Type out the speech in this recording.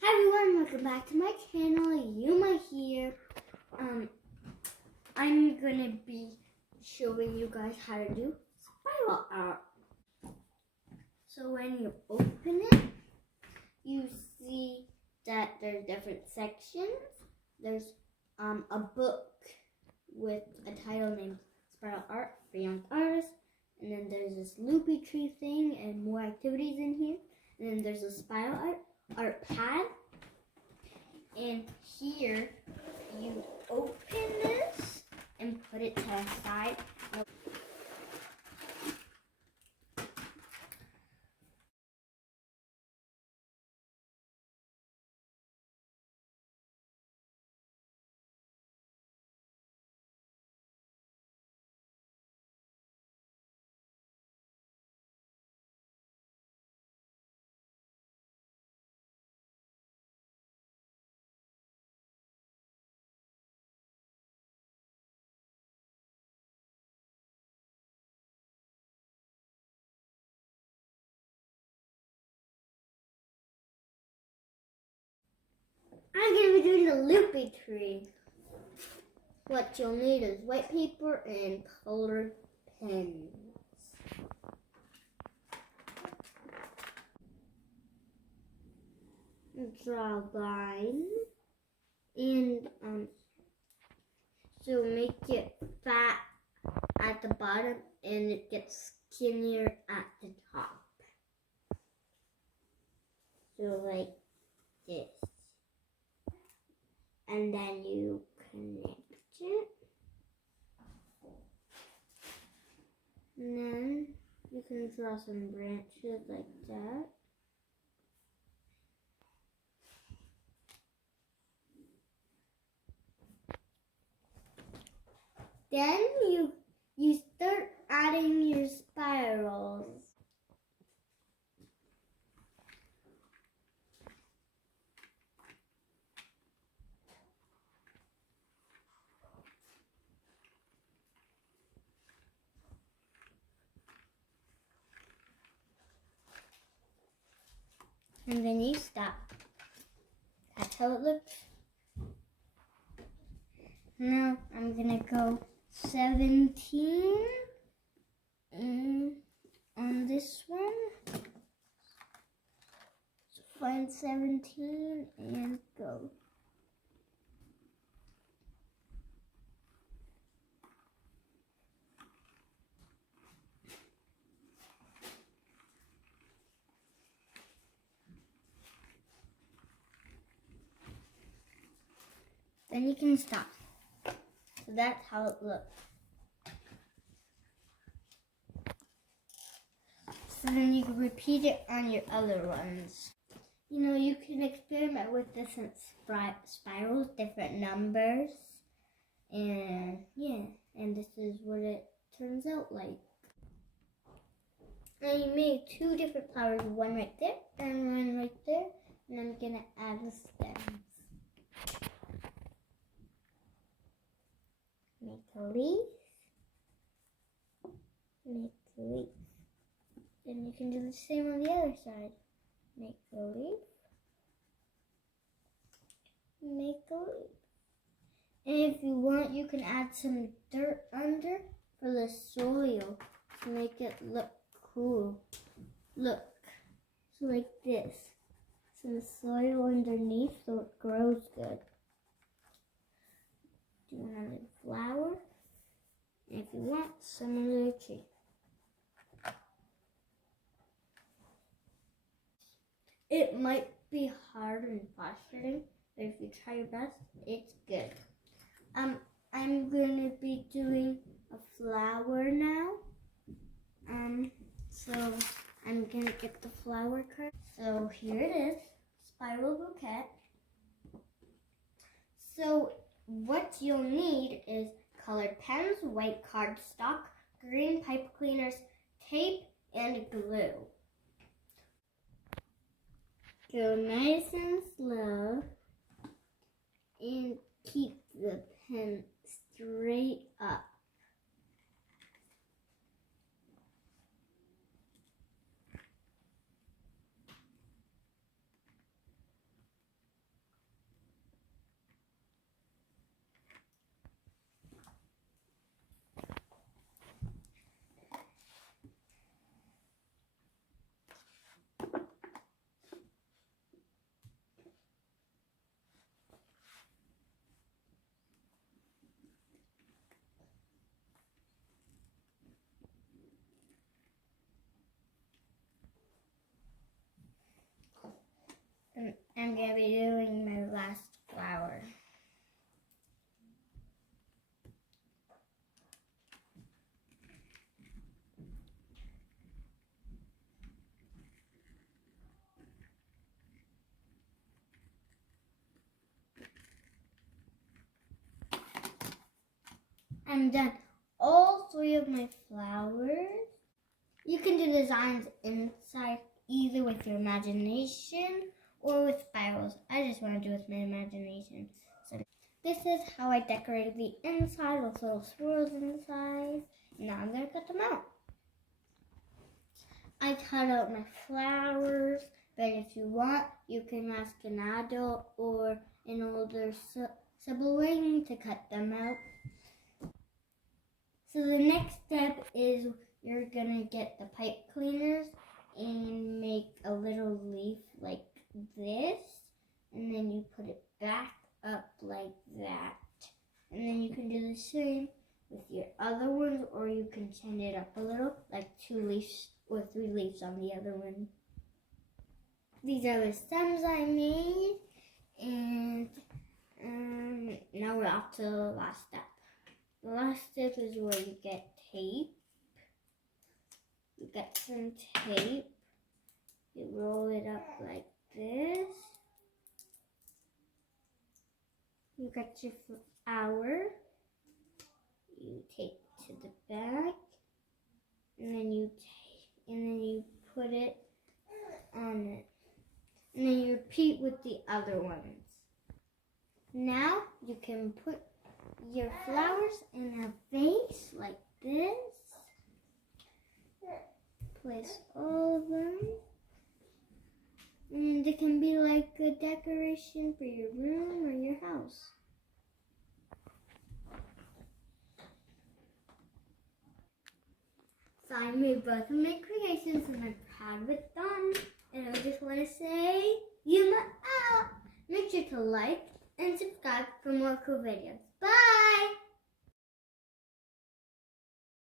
Hi everyone, welcome back to my channel. Yuma here. I'm gonna be showing you guys how to do spiral art. So when you open it, you see that there's different sections. There's a book with a title named Spiral Art for Young Artists, and then there's this loopy tree thing and more activities in here. And then there's a spiral art pad. And here, you open this and put it to the side. I'm going to be doing the loopy tree. What you'll need is white paper and colored pens. Draw a line and so make it fat at the bottom and it gets skinnier at the top. So like this. And then you connect it. And then you can draw some branches like that. Then you start adding your spirals. And then you stop. That's how it looks. Now I'm gonna go 17 on this one. So find 17 and go. Then you can stop. So that's how it looks. So then you can repeat it on your other ones. You know, you can experiment with different spirals, different numbers. And yeah, and this is what it turns out like. And you made two different flowers, one right there and one right there. And I'm gonna add the stems. Make a leaf. Make a leaf. Then you can do the same on the other side. Make a leaf. Make a leaf. And if you want, you can add some dirt under for the soil to make it look cool. Look, so like this. Some soil underneath so it grows good. Do another flower. And if you want, some under the tree. It might be hard and frustrating, but if you try your best, it's good. I'm gonna be doing a flower now. So I'm gonna get the flower card. So here it is, spiral bouquet. So what you'll need is colored pens, white cardstock, green pipe cleaners, tape, and glue. Go nice and slow and keep the pen straight up. I'm going to be doing my last flower. I'm done all 3 of my flowers. You can do designs inside either with your imagination or with spirals. I just want to do it with my imagination. So this is how I decorated the inside with little swirls inside. Now I'm going to cut them out. I cut out my flowers, but if you want, you can ask an adult or an older sibling to cut them out. So the next step is you're gonna get the pipe cleaners and make a little leaf like this, and then you put it back up like that. And then you can do the same with your other ones, or you can turn it up a little, like 2 leaves or 3 leaves on the other one. These are the stems I made, and now we're off to the last step. The last step is where you get tape. You get some tape, you roll it up like this. You got your flower, you tape to the back, and then you put it on it. And then you repeat with the other ones. Now you can put your flowers in a vase like this. Place all of them. And it can be like a decoration for your room or your house. So I made both of my creations and I'm proud of it done. And I just want to say, you know, make sure to like and subscribe for more cool videos.